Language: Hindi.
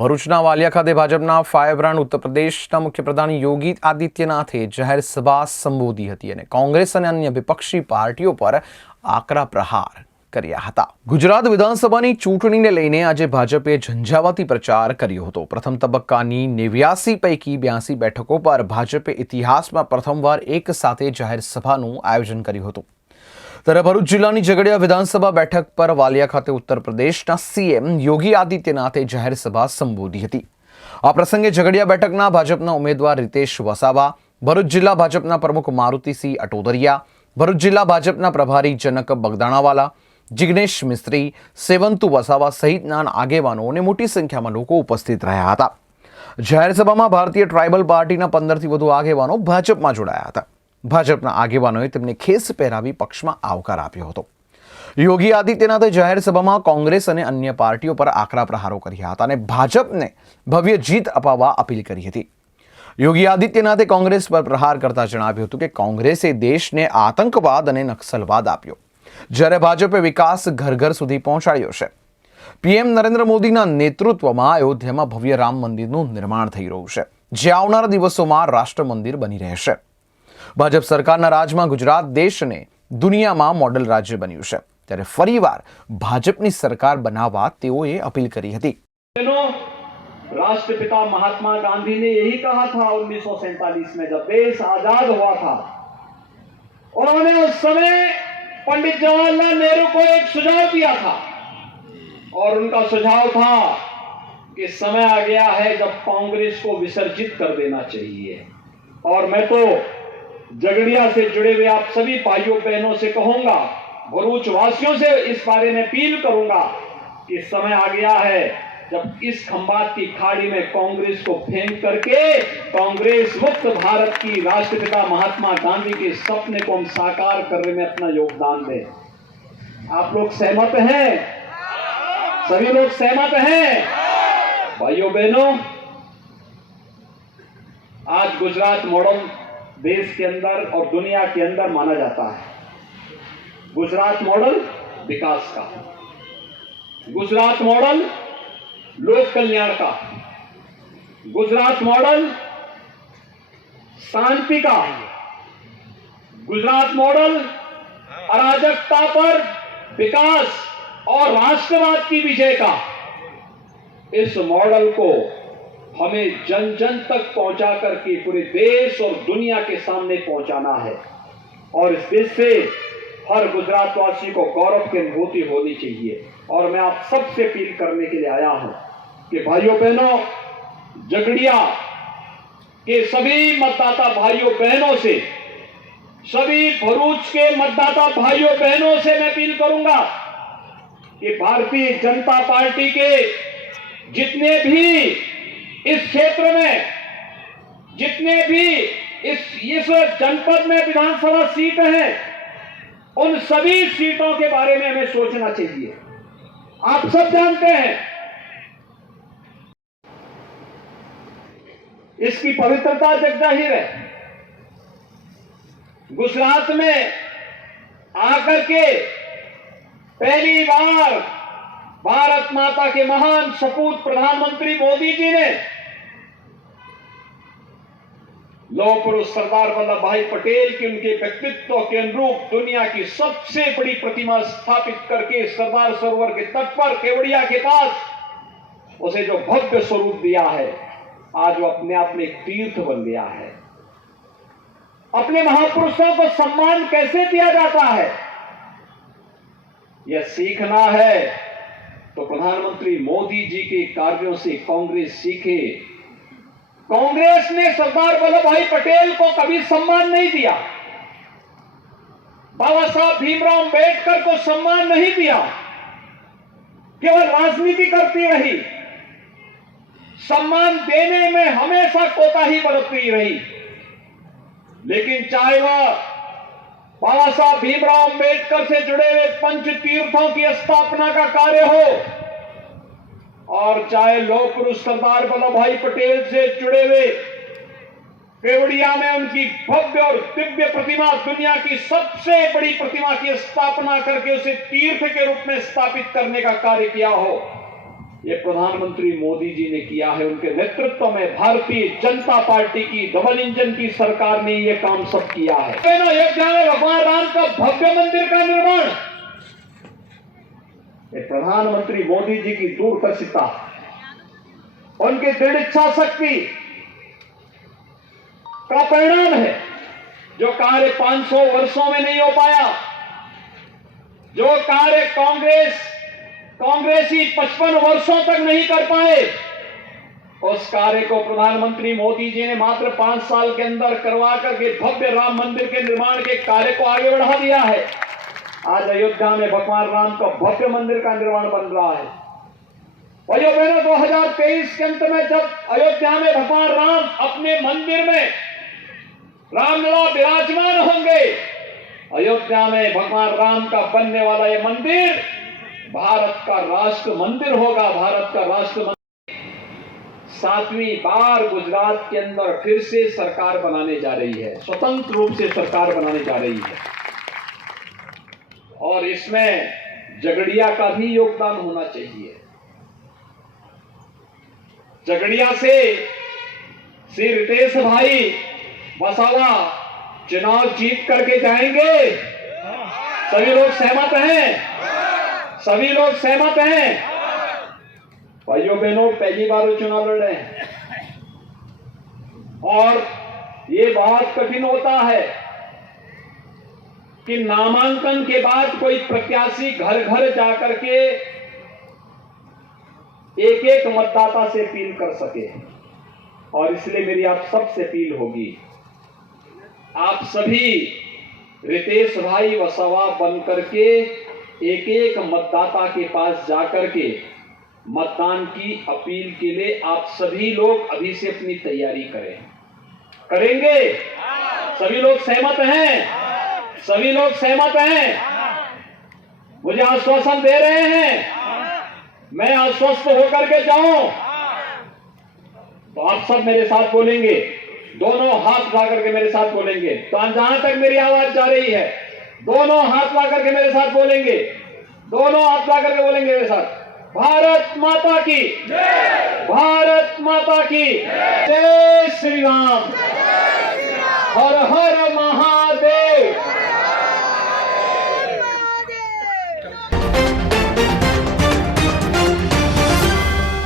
ભરૂચના વાલિયા ખાતે ભાજપના ફાયરબ્રાન્ડ ઉત્તર પ્રદેશના મુખ્યપ્રધાન યોગી આદિત્યનાથે જાહેર સભા સંબોધી હતી અને કોંગ્રેસ અને અન્ય વિપક્ષી પાર્ટીઓ પર આકરા પ્રહાર કર્યા હતા। ગુજરાત વિધાનસભાની ચૂંટણીને લઈને આજે ભાજપે ઝંઝાવાતી પ્રચાર કર્યો હતો। પ્રથમ તબક્કાની 89 પૈકી 82 બેઠકો પર ભાજપે ઇતિહાસમાં પ્રથમવાર એક સાથે જાહેર સભાનું આયોજન કર્યું હતું। ત્યારે ભરૂચ જિલ્લાની ઝઘડિયા વિધાનસભા બેઠક પર વાલિયા ખાતે ઉત્તર પ્રદેશના સીએમ યોગી આદિત્યનાથે જાહેર સભા સંબોધી હતી। આ પ્રસંગે ઝઘડિયા બેઠકના ભાજપના ઉમેદવાર રીતેશ વસાવા, ભરૂચ જિલ્લા ભાજપના પ્રમુખ મારુતિસિંહ અટોદરિયા, ભરૂચ જિલ્લા ભાજપના પ્રભારી જનક બગદાણાવાલા, જિગ્નેશ મિસ્ત્રી, સેવંતુ વસાવા સહિતના આગેવાનો અને મોટી સંખ્યામાં લોકો ઉપસ્થિત રહ્યા હતા। જાહેર સભામાં ભારતીય ટ્રાઇબલ પાર્ટીના 15થી વધુ આગેવાનો ભાજપમાં જોડાયા હતા। ભાજપના આગેવાનોએ તેમને ખેસ પહેરાવી પક્ષમાં આવકાર આપ્યો હતો। યોગી આદિત્યનાથે જાહેર સભામાં કોંગ્રેસ અને અન્ય પાર્ટીઓ પર આકરા પ્રહારો કર્યા હતા અને ભાજપને ભવ્ય જીત અપાવવા અપીલ કરી હતી। યોગી આદિત્યનાથે કોંગ્રેસ પર પ્રહાર કરતા જણાવ્યું હતું કે કોંગ્રેસે દેશને આતંકવાદ અને નક્સલવાદ આપ્યો, જ્યારે ભાજપે વિકાસ ઘર ઘર સુધી પહોંચાડ્યો છે। પીએમ નરેન્દ્ર મોદીના નેતૃત્વમાં અયોધ્યામાં ભવ્ય રામ મંદિરનું નિર્માણ થઈ રહ્યું છે, જે આવનારા દિવસોમાં રાષ્ટ્ર મંદિર બની રહેશે। ભાજપ સરકારના રાજમાં ગુજરાત દેશને દુનિયામાં મોડલ રાજ્ય બન્યું છે, ત્યારે ફરીવાર ભાજપની સરકાર બનાવવા તેઓએ અપીલ કરી હતી। राष्ट्रपिता महात्मा गांधी ने यही कहा था 1947 में जब देश आजाद हुआ था। उन्होंने उस समय पंडित जवाहरलाल नेहरू को एक सुझाव दिया था और उनका सुझाव था कि समय आ गया है जब कांग्रेस को विसर्जित कर देना चाहिए। और मैं तो झगड़िया से जुड़े हुए आप सभी भाइयों बहनों से कहूंगा, भरूच वासियों से इस बारे में अपील करूंगा कि समय आ गया है जब इस खंबात की खाड़ी में कांग्रेस को फेंक करके कांग्रेस मुक्त भारत की राष्ट्रपिता महात्मा गांधी के सपने को हम साकार करने में अपना योगदान दें। आप लोग सहमत हैं? सभी लोग सहमत हैं? भाइयों बहनों, आज गुजरात मॉडल देश के अंदर और दुनिया के अंदर माना जाता है। गुजरात मॉडल विकास का, गुजरात मॉडल लोक कल्याण का, गुजरात मॉडल शांति का, गुजरात मॉडल अराजकता पर विकास और राष्ट्रवाद की विजय का। इस मॉडल को हमें जन जन तक पहुंचा करके पूरे देश और दुनिया के सामने पहुंचाना है और इस देश से हर गुजरातवासी को गौरव की अनुभूति होनी चाहिए। और मैं आप सबसे अपील करने के लिए आया हूं कि भाइयों बहनों, झगड़िया के सभी मतदाता भाइयों बहनों से, सभी भरूच के मतदाता भाइयों बहनों से मैं अपील करूंगा कि भारतीय जनता पार्टी के जितने भी इस क्षेत्र में, जितने भी इस जनपद में विधानसभा सीट हैं, उन सभी सीटों के बारे में हमें सोचना चाहिए। आप सब जानते हैं इसकी पवित्रता जग जाहिर है। गुजरात में आकर के पहली बार भारत माता के महान सपूत प्रधानमंत्री मोदी जी ने लौह पुरुष सरदार वल्लभ भाई पटेल की उनके व्यक्तित्व के अनुरूप दुनिया की सबसे बड़ी प्रतिमा स्थापित करके सरदार सरोवर के तट पर केवड़िया के पास उसे जो भव्य स्वरूप दिया है, आज वो अपने आप में एक तीर्थ बन गया है। अपने महापुरुषों को सम्मान कैसे दिया जाता है, यह सीखना है तो प्रधानमंत्री मोदी जी के कार्यों से कांग्रेस सीखे। कांग्रेस ने सरदार वल्लभ भाई पटेल को कभी सम्मान नहीं दिया, बाबा साहब भीमराव अंबेडकर को सम्मान नहीं दिया, केवल राजनीति करती रही, सम्मान देने में हमेशा कोताही बरतती रही। लेकिन चाहे वह बाबा साहब भीमराव अंबेडकर से जुड़े हुए पंच तीर्थों की स्थापना का कार्य हो और चाहे लौह पुरुष सरदार वल्लभ भाई पटेल से जुड़े हुए केवड़िया में उनकी भव्य और दिव्य प्रतिमा, दुनिया की सबसे बड़ी प्रतिमा की स्थापना करके उसे तीर्थ के रूप में स्थापित करने का कार्य किया हो। ये प्रधानमंत्री मोदी जी ने किया है। उनके नेतृत्व में भारतीय जनता पार्टी की डबल इंजन की सरकार ने ये काम सब किया है। अयोध्या में भगवान राम का भव्य मंदिर का निर्माण ये प्रधानमंत्री मोदी जी की दूरदर्शिता, उनकी दृढ़ इच्छा शक्ति का परिणाम है। जो कार्य 500 वर्षों में नहीं हो पाया, जो कार्य कांग्रेसी 55 वर्षों तक नहीं कर पाए, उस कार्य को प्रधानमंत्री मोदी जी ने मात्र 5 साल के अंदर करवा करके भव्य राम मंदिर के निर्माण के कार्य को आगे बढ़ा दिया है। आज अयोध्या में भगवान राम का भव्य मंदिर का निर्माण बन रहा है। भाइयों बहनों, 2023 के अंत में जब अयोध्या में भगवान राम अपने मंदिर में रामलला विराजमान होंगे, अयोध्या में भगवान राम का बनने वाला यह मंदिर भारत का राष्ट्र मंदिर होगा। भारत का राष्ट्र मंदिर 7वीं बार गुजरात के अंदर फिर से सरकार बनाने जा रही है, स्वतंत्र रूप से सरकार बनाने जा रही है। और इसमें झगड़िया का भी योगदान होना चाहिए। झगड़िया से श्री रितेश भाई वसावा चुनाव जीत करके जाएंगे। सभी लोग सहमत हैं? सभी लोग सहमत हैं? भाइयों बहनों, पहली बार वो चुनाव लड़ रहे हैं और ये बहुत कठिन होता है कि नामांकन के बाद कोई प्रत्याशी घर घर जाकर के एक एक मतदाता से अपील कर सके। और इसलिए मेरी आप सबसे अपील होगी, आप सभी रितेश भाई वसावा बन करके एक एक मतदाता के पास जाकर के मतदान की अपील के लिए आप सभी लोग अभी से अपनी तैयारी करेंगे? सभी लोग सहमत हैं? सभी लोग सहमत हैं? मुझे आश्वासन दे रहे हैं? मैं आश्वस्त होकर के जाऊं तो आप सब मेरे साथ बोलेंगे, दोनों हाथ ला करके मेरे साथ बोलेंगे। तो जहां तक मेरी आवाज जा रही है, दोनों हाथ ला करके मेरे साथ बोलेंगे, दोनों हाथ ला करके बोलेंगे मेरे साथ, भारत माता की जय, भारत माता की जय, श्री राम, हर हर महा